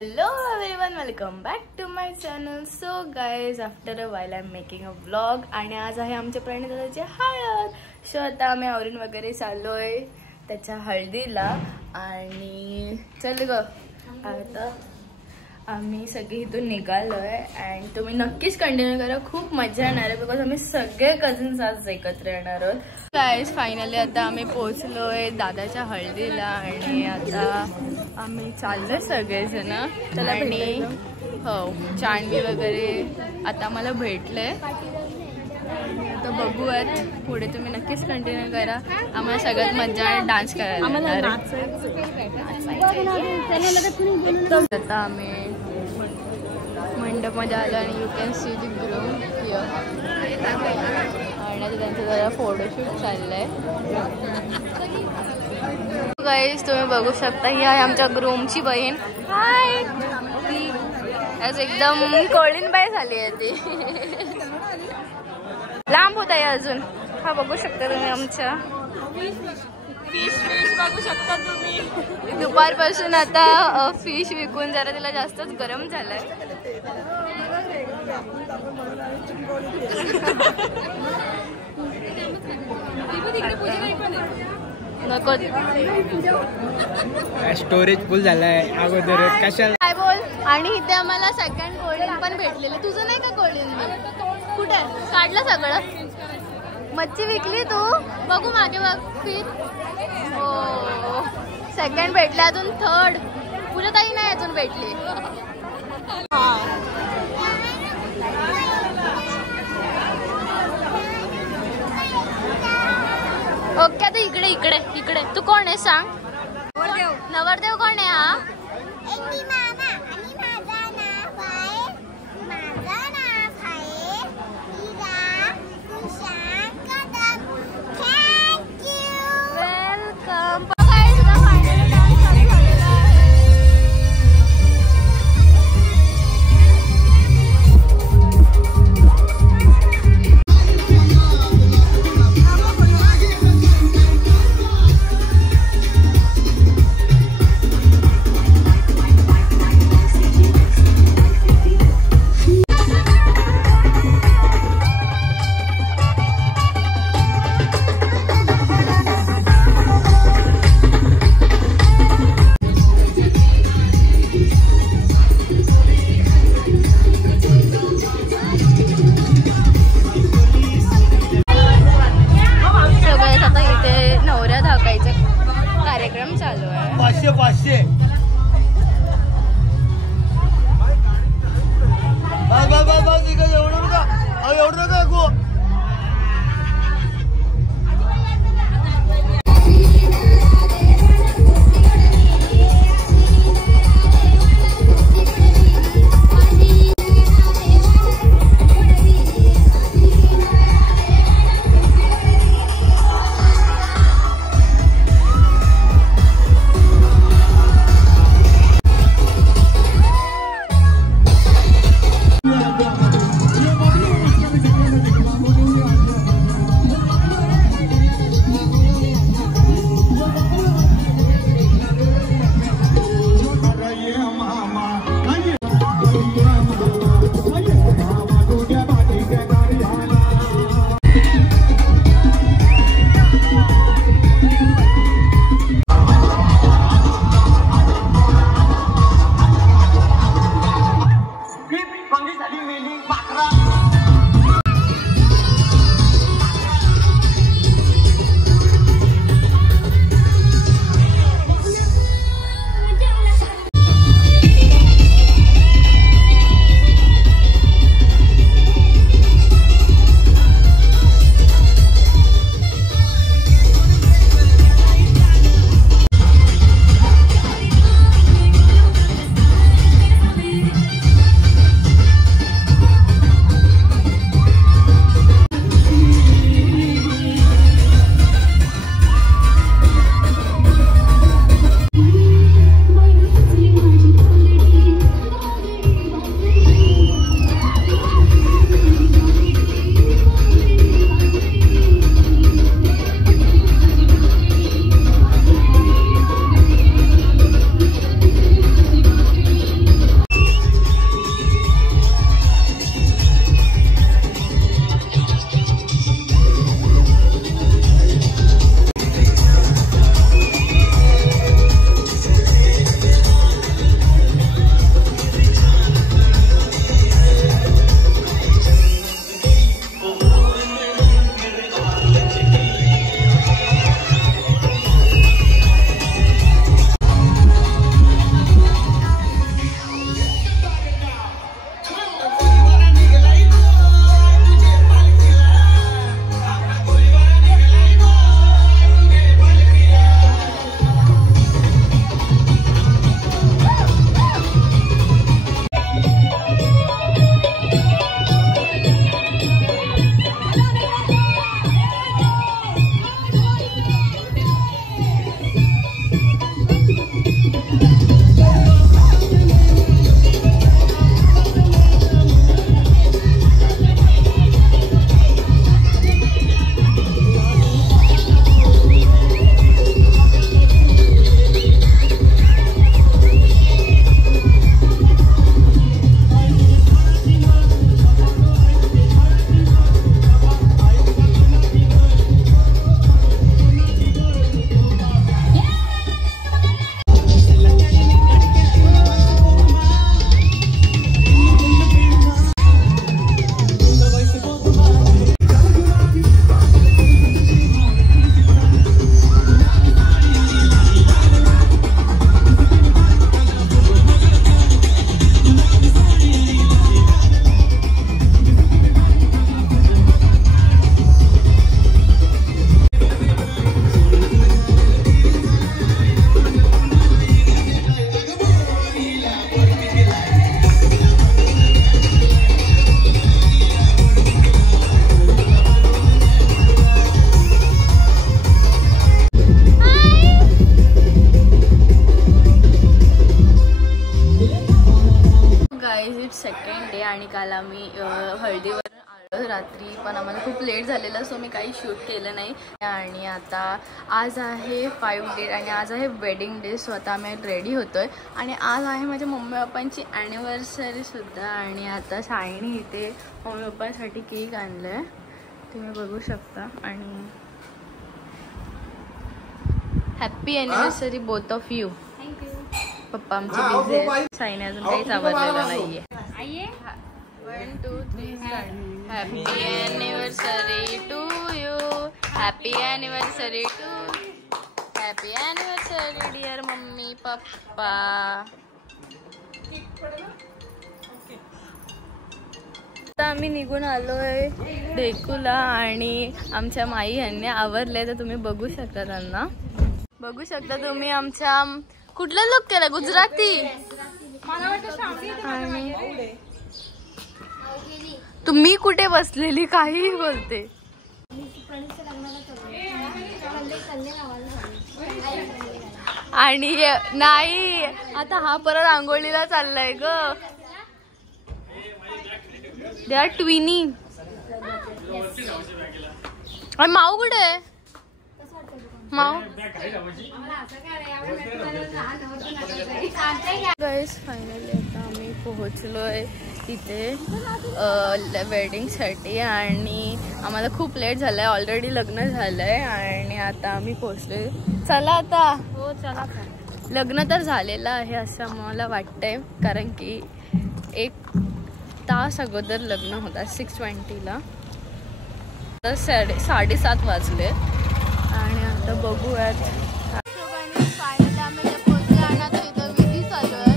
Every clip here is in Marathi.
Hello everyone, welcome back to my channel. So guys, after a while I'm making a vlog आणि आज आहे आमच्या प्रणिताची हळद. सो आता आम्ही आवरून वगैरे चाललोय त्याच्या हळदीला आणि चल ग आता आम्ही सगळे इथून निघालोय अँड तुम्ही नक्कीच कंटिन्यू करा. खूप मजा येणार आहे बिकॉज आम्ही सगळे कझिन्स आज एकत्र येणार आहोत. गाइस फायनली आता आम्ही पोहोचलोय दादाच्या हळदीला आणि आता आम्ही चाललोय सगळेजण. त्याला आणि हो चांदवी वगैरे आता आम्हाला भेटलंय. तर बघूयात पुढे, तुम्ही नक्कीच कंटिन्यू करा. आम्हाला सगळ्यात मजा डान्स करायला. आता आम्ही मंडपमध्ये आलो आणि you can see the groom here. आणि आता त्यांचं जरा फोटोशूट चाललंय. गाईज तुम्ही बघू शकता ही आहे आमच्या ग्रूमची बहीण. हाय, ती आज एकदम कोळीनबाई झाली आहे. ती लांब होत आहे अजून. हा बघू शकता तुम्ही आमच्या फिश बघू शकता तुम्ही. दुपारपासून आता फिश विकून जरा तिला जास्तच गरम झालंय. नको स्टोरेज फुल झालाय अगोदर कशाला काय बोल. आणि इथे आम्हाला सेकंड कोल्ड पण भेटलेलं. तुझं नाही का कोल्ड? कुठे काढलं सगळं? मच्छी विकली तू? बघू मागे बघ फिर. हो सेकंड भेटले, अजून थर्ड पूजाताई नाही अजून भेटली. ओके आता इकडे इकडे इकडे. तू कोण आहे सांग? नवरदेव कोण आहे हा? वेलकम. सेकंड डे आणि काल आम्ही हळदीवर आलो रात्री, पण आम्हाला खूप लेट झालेला सो मी काही शूट केलं नाही. आणि आता आज आहे 5 डे आणि आज आहे वेडिंग डे. सो आता आम्ही रेडी होतोय आणि आज आहे माझ्या मम्मी पप्पांची ॲनिव्हर्सरी सुद्धा. आणि आता सायनी इथे मम्मी पप्पांसाठी केक आणलाय, तुम्ही बघू शकता. आणि happy anniversary both of you. पप्पा आमचे बिझी आहेत, सायनी अजून काहीच आवडलेलं नाहीये. 1 2 3 start. Happy anniversary to you, happy anniversary to, happy anniversary dear mummy papa. आता आम्ही निघून आलोय डेकूला आणि आमच्या माई यांनी आवरले, तर तुम्ही बघू शकता त्यांना. बघू शकता तुम्ही आमच्या कुठला लुक केला, गुजराती. आणि तुम्ही कुठे बसलेली काही बोलते. आणि नाही आता हा परत आंघोळीला चाललाय ग. They are twinning. आणि माऊ कुठे आहे, माऊ. गाईस फायनली आता आम्ही पोहोचलोय इथे वेडिंगसाठी आणि आम्हाला खूप लेट झालंय, ऑलरेडी लग्न झालंय आणि आता आम्ही पोहोचलोय. चला आता. हो चला. लग्न तर झालेलं आहे असं आम्हाला वाटतंय, कारण की 1 तास अगोदर लग्न होता 6:20ला. तर 7:30 वाजले आणि आता बघूयात. फायनली आम्ही पोहोचलो आणि आता इथं विधी चालू आहे.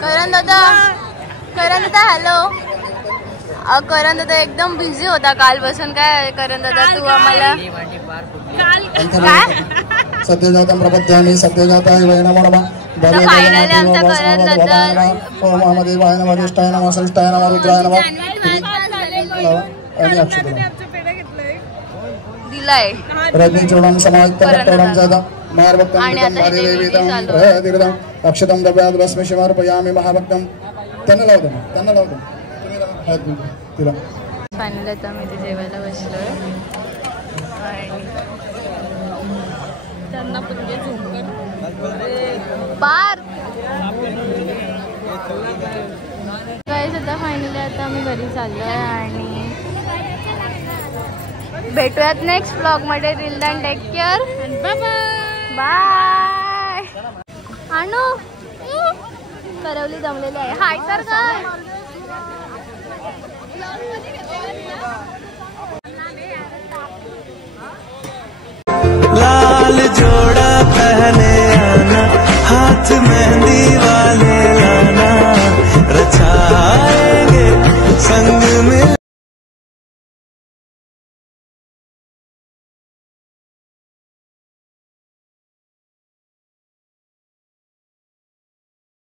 करण दादा हॅलो. करण दादा एकदम बिझी होता कालपासून. काय करण दादा तू आम्हाला सत्यजातं प्रपद्यामि सत्यजाताय वै नमो नमः. फायनली आमचा करण दादा ओम महादेवाय नमः, वरिष्ठाय नमः, श्रेष्ठाय नमः, रुद्राय नमः. आणि अक्षत दिलाय रजनीचूर्णं समायुक्तं जातं महाभक्तं मादेवेदं प्रहदीर्दं अक्षतं दव्याद् भस्म समर्पयामि महाभक्तं. त्यांना लावतो तिला. फायनली आता आम्ही जेवायला बसलोय आणि त्यांना पण पार गाईस. आता फायनली आता आम्ही घरी चाललोय आणि भेटूयात नेक्स्ट ब्लॉग मध्ये. Till then take care and bye bye bye. आणू करवली जमलेली आहे. हाय तर काय लाल जोड़ा पहने आना, हाथ मेहंदी वाले लाना, रचाएंगे संग में.